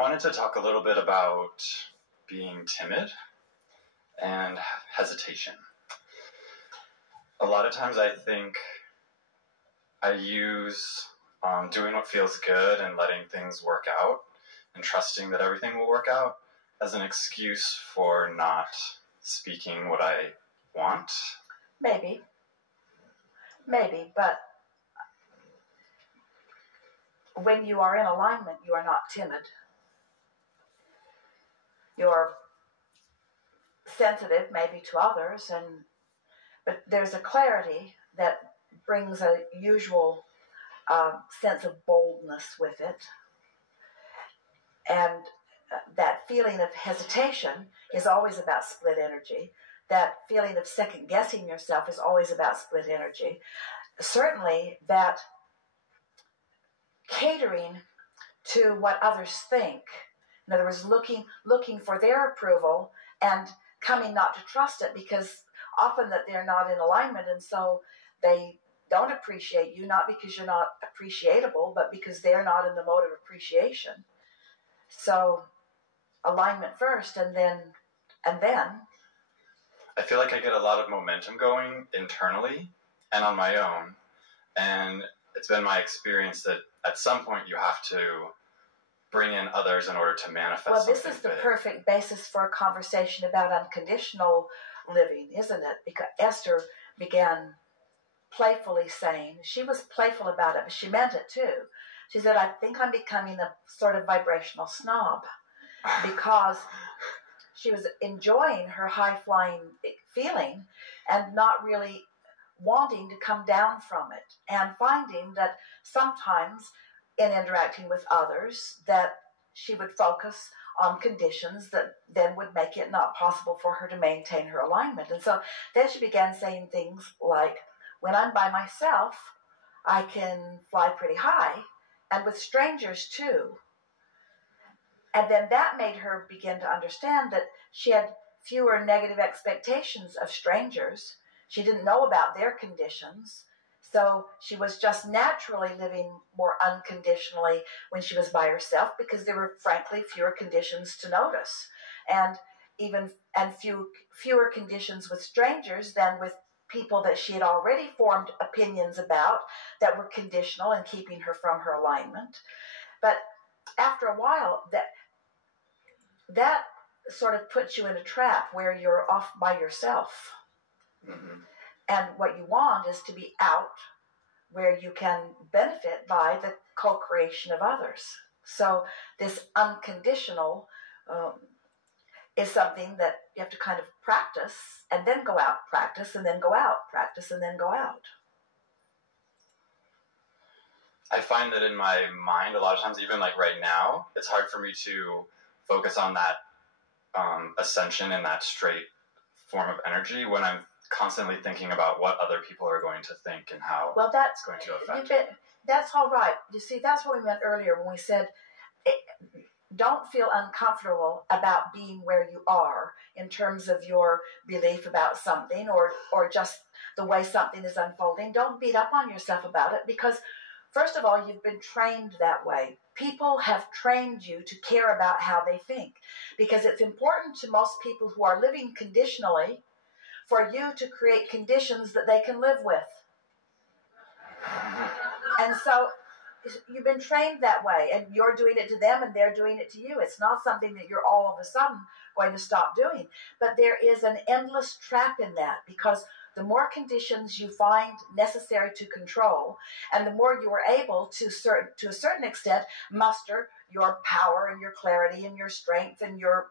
wanted to talk a little bit about being timid and hesitation. A lot of times I think I use doing what feels good and letting things work out and trusting that everything will work out as an excuse for not speaking what I want. Maybe, but when you are in alignment, you are not timid. You're sensitive maybe to others, but there's a clarity that brings a usual sense of boldness with it. And that feeling of hesitation is always about split energy. That feeling of second guessing yourself is always about split energy. Certainly that catering to what others think, in other words, looking for their approval and coming not to trust it, because often that they're not in alignment, and so they don't appreciate you, not because you're not appreciatable, but because they're not in the mode of appreciation. So alignment first, and then I feel like I get a lot of momentum going internally and on my own, and it's been my experience that at some point you have to bring in others in order to manifest. Well, this is the perfect basis for a conversation about unconditional living, isn't it? Because Esther began playfully saying, she was playful about it, but she meant it too. She said, I think I'm becoming a sort of vibrational snob, because she was enjoying her high-flying feeling and not really wanting to come down from it, and finding that sometimes in interacting with others that she would focus on conditions that then would make it not possible for her to maintain her alignment. And so then she began saying things like, when I'm by myself, I can fly pretty high, and with strangers too. And then that made her begin to understand that she had fewer negative expectations of strangers. She didn't know about their conditions. So she was just naturally living more unconditionally when she was by herself, because there were frankly fewer conditions to notice, and fewer conditions with strangers than with people that she had already formed opinions about that were conditional and keeping her from her alignment. But after a while, that sort of puts you in a trap where you're off by yourself. Mm-hmm. And what you want is to be out where you can benefit by the co-creation of others. So this unconditional is something that you have to kind of practice, and then go out, practice, and then go out, practice, and then go out. I find that in my mind, a lot of times, even like right now, it's hard for me to focus on that ascension and that straight form of energy when I'm constantly thinking about what other people are going to think and how it's going to affect it. That's all right. You see, that's what we meant earlier when we said don't feel uncomfortable about being where you are in terms of your belief about something or just the way something is unfolding. Don't beat up on yourself about it, because first of all, you've been trained that way. People have trained you to care about how they think, because it's important to most people who are living conditionally for you to create conditions that they can live with. And so you've been trained that way, and you're doing it to them and they're doing it to you. It's not something that you're all of a sudden going to stop doing. But there is an endless trap in that, because the more conditions you find necessary to control, and the more you are able to a certain extent muster your power and your clarity and your strength and your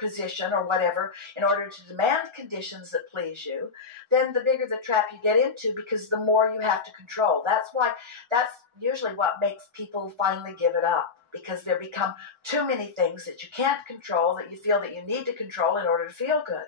position or whatever in order to demand conditions that please you, then the bigger the trap you get into, because the more you have to control. That's usually what makes people finally give it up, because there become too many things that you can't control that you feel that you need to control in order to feel good.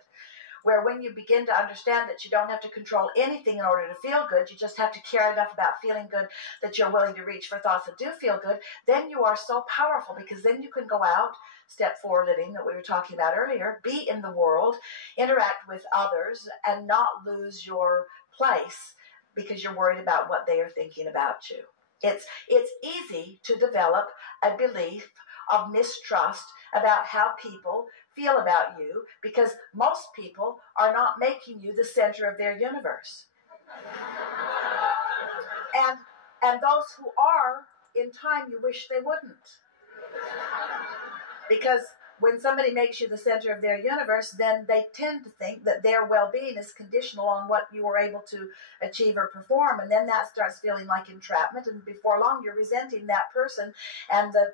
Where when you begin to understand that you don't have to control anything in order to feel good, you just have to care enough about feeling good that you're willing to reach for thoughts that do feel good, then you are so powerful, because then you can go out, step 4 living that we were talking about earlier, be in the world, interact with others, and not lose your place because you're worried about what they are thinking about you. It's easy to develop a belief of mistrust about how people feel about you, because most people are not making you the center of their universe. And those who are, in time, you wish they wouldn't. Because when somebody makes you the center of their universe, then they tend to think that their well-being is conditional on what you were able to achieve or perform, and then that starts feeling like entrapment, and before long you're resenting that person and the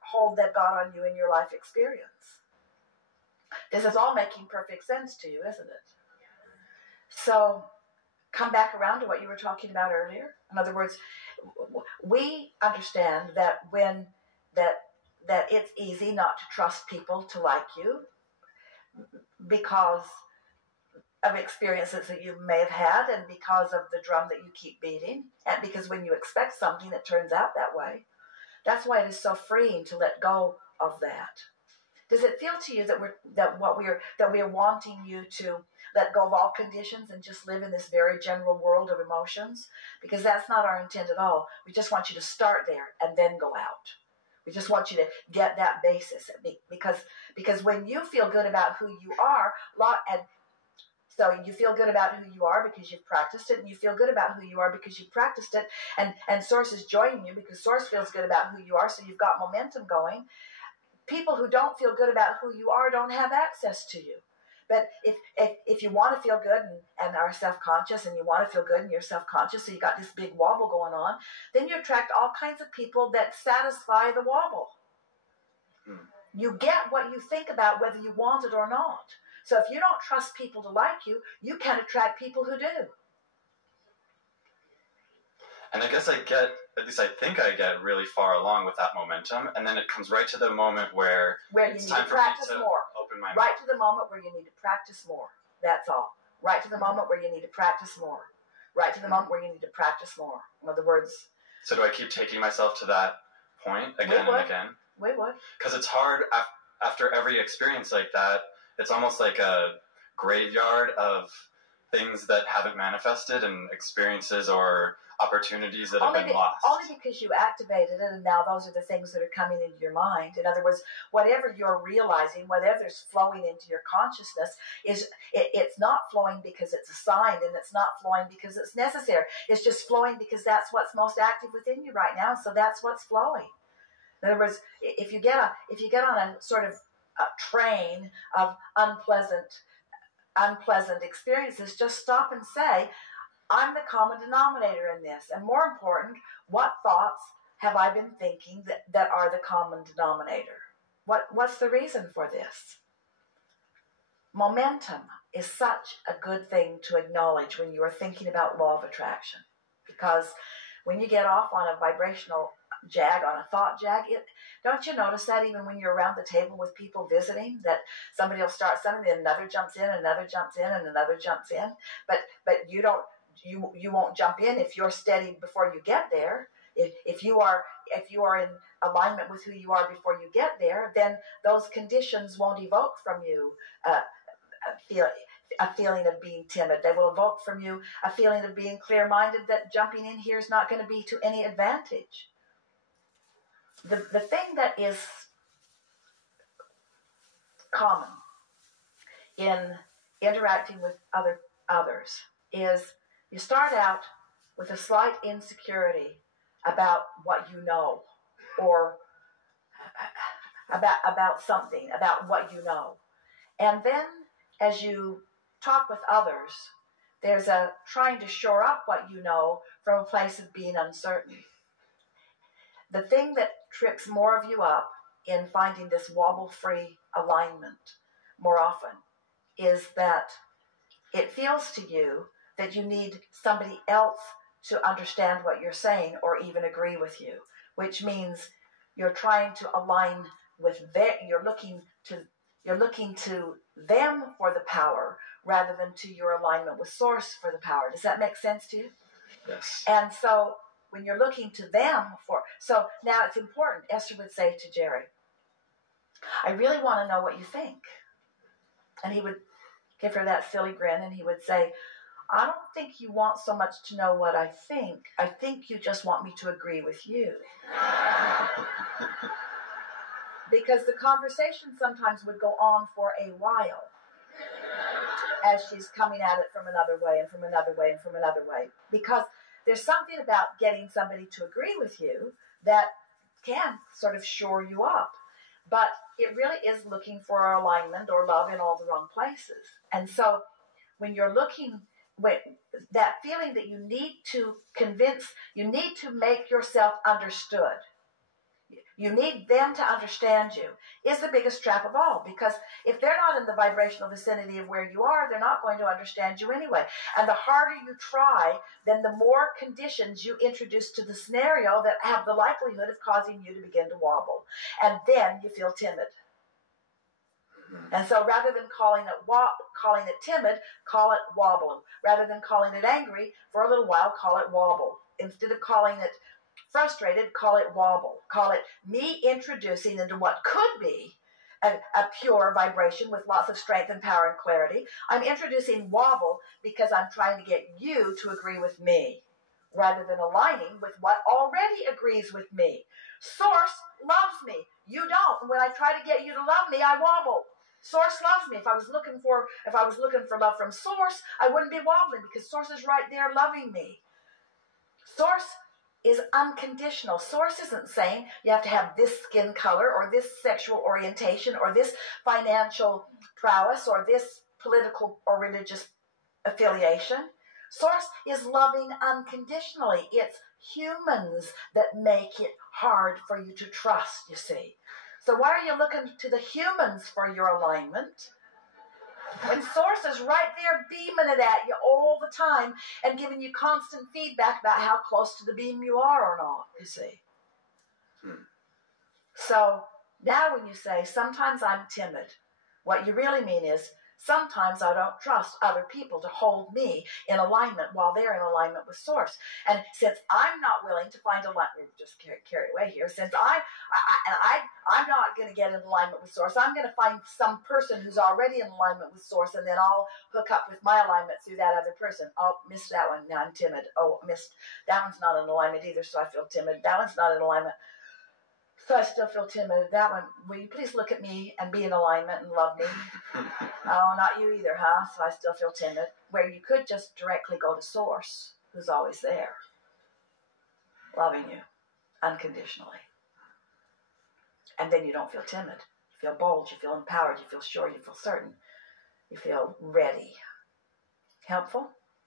hold they've got on you in your life experience. This is all making perfect sense to you, isn't it? So come back around to what you were talking about earlier. In other words, we understand that when that it's easy not to trust people to like you because of experiences that you may have had, and because of the drum that you keep beating, and because when you expect something it turns out that way. That's why it is so freeing to let go of that. Does it feel to you that we are wanting you to let go of all conditions and just live in this very general world of emotions? Because that's not our intent at all. We just want you to start there and then go out. We just want you to get that basis, because when you feel good about who you are, and so you feel good about who you are because you've practiced it, and you feel good about who you are because you've practiced it, and Source is joining you because Source feels good about who you are, so you've got momentum going. People who don't feel good about who you are don't have access to you. But if you want to feel good and are self-conscious, and you want to feel good and you're self-conscious, so you got this big wobble going on, then you attract all kinds of people that satisfy the wobble. You get what you think about whether you want it or not. So if you don't trust people to like you, you can attract people who do. And I guess I think I get really far along with that momentum, and then it comes right to the moment where you it's need time to for me practice to more. open my Right mouth. to the moment where you need to practice more. That's all. Right to the moment where you need to practice more. Right to the moment where you need to practice more. In other words. So do I keep taking myself to that point again and again? We would. Because it's hard after every experience like that. It's almost like a graveyard of things that haven't manifested, and experiences or opportunities that have been lost. Only because you activated it, and now those are the things that are coming into your mind. In other words, whatever you're realizing, whatever's flowing into your consciousness, it's not flowing because it's assigned, and it's not flowing because it's necessary. It's just flowing because that's what's most active within you right now, so that's what's flowing. In other words, if you get on a sort of a train of unpleasant experiences, just stop and say, I'm the common denominator in this. And more important, what thoughts have I been thinking that are the common denominator? What's the reason for this? Momentum is such a good thing to acknowledge when you are thinking about law of attraction. Because when you get off on a vibrational jag, on a thought jag, don't you notice that even when you're around the table with people visiting, that somebody will start something, then another jumps in, another jumps in, and another jumps in, but you won't jump in if you're steady before you get there. If you are in alignment with who you are before you get there, then those conditions won't evoke from you a feeling of being timid. They will evoke from you a feeling of being clear-minded, that jumping in here is not going to be to any advantage. The thing that is common in interacting with others is you start out with a slight insecurity about what you know, or about something, about what you know. And then as you talk with others, there's a trying to shore up what you know from a place of being uncertain. The thing that trips more of you up in finding this wobble-free alignment more often is that it feels to you that you need somebody else to understand what you're saying or even agree with you, which means you're trying to align with you're looking to them for the power rather than to your alignment with Source for the power. Does that make sense to you? Yes. And so when you're looking to them so now it's important, Esther would say to Jerry, I really want to know what you think. And he would give her that silly grin, and he would say, I don't think you want so much to know what I think. I think you just want me to agree with you. because the conversation sometimes would go on for a while as she's coming at it from another way and from another way and from another way. Because there's something about getting somebody to agree with you that can sort of shore you up. But it really is looking for alignment or love in all the wrong places. And so when you're looking, that feeling that you need to convince, you need to make yourself understood. You need them to understand you is the biggest trap of all, because if they're not in the vibrational vicinity of where you are, they're not going to understand you anyway. And the harder you try, then the more conditions you introduce to the scenario that have the likelihood of causing you to begin to wobble. And then you feel timid. And so rather than calling it timid, call it wobble. Rather than calling it angry, for a little while, call it wobble. Instead of calling it frustrated, call it wobble. Call it me introducing into what could be a pure vibration with lots of strength and power and clarity. I'm introducing wobble because I'm trying to get you to agree with me, rather than aligning with what already agrees with me. Source loves me. You don't. When I try to get you to love me, I wobble. Source loves me. If I was looking for love from Source, I wouldn't be wobbling, because Source is right there loving me. Source is unconditional. Source isn't saying you have to have this skin color or this sexual orientation or this financial prowess or this political or religious affiliation. Source is loving unconditionally. It's humans that make it hard for you to trust, you see. So why are you looking to the humans for your alignment when Source is right there beaming it at you all the time and giving you constant feedback about how close to the beam you are or not, you see? So now when you say, sometimes I'm timid, what you really mean is, sometimes I don't trust other people to hold me in alignment while they're in alignment with Source. And since I'm not willing to find alignment, we're just carried away here, since I'm not going to get in alignment with Source, I'm going to find some person who's already in alignment with Source, and then I'll hook up with my alignment through that other person. Oh, missed that one. Now I'm timid. Oh, missed. That one's not in alignment either, so I feel timid. That one's not in alignment, so I still feel timid. That one, will you please look at me and be in alignment and love me? Oh, not you either, huh? So I still feel timid. Where you could just directly go to Source, who's always there, loving you unconditionally. And then you don't feel timid. You feel bold, you feel empowered, you feel sure, you feel certain. You feel ready. Helpful?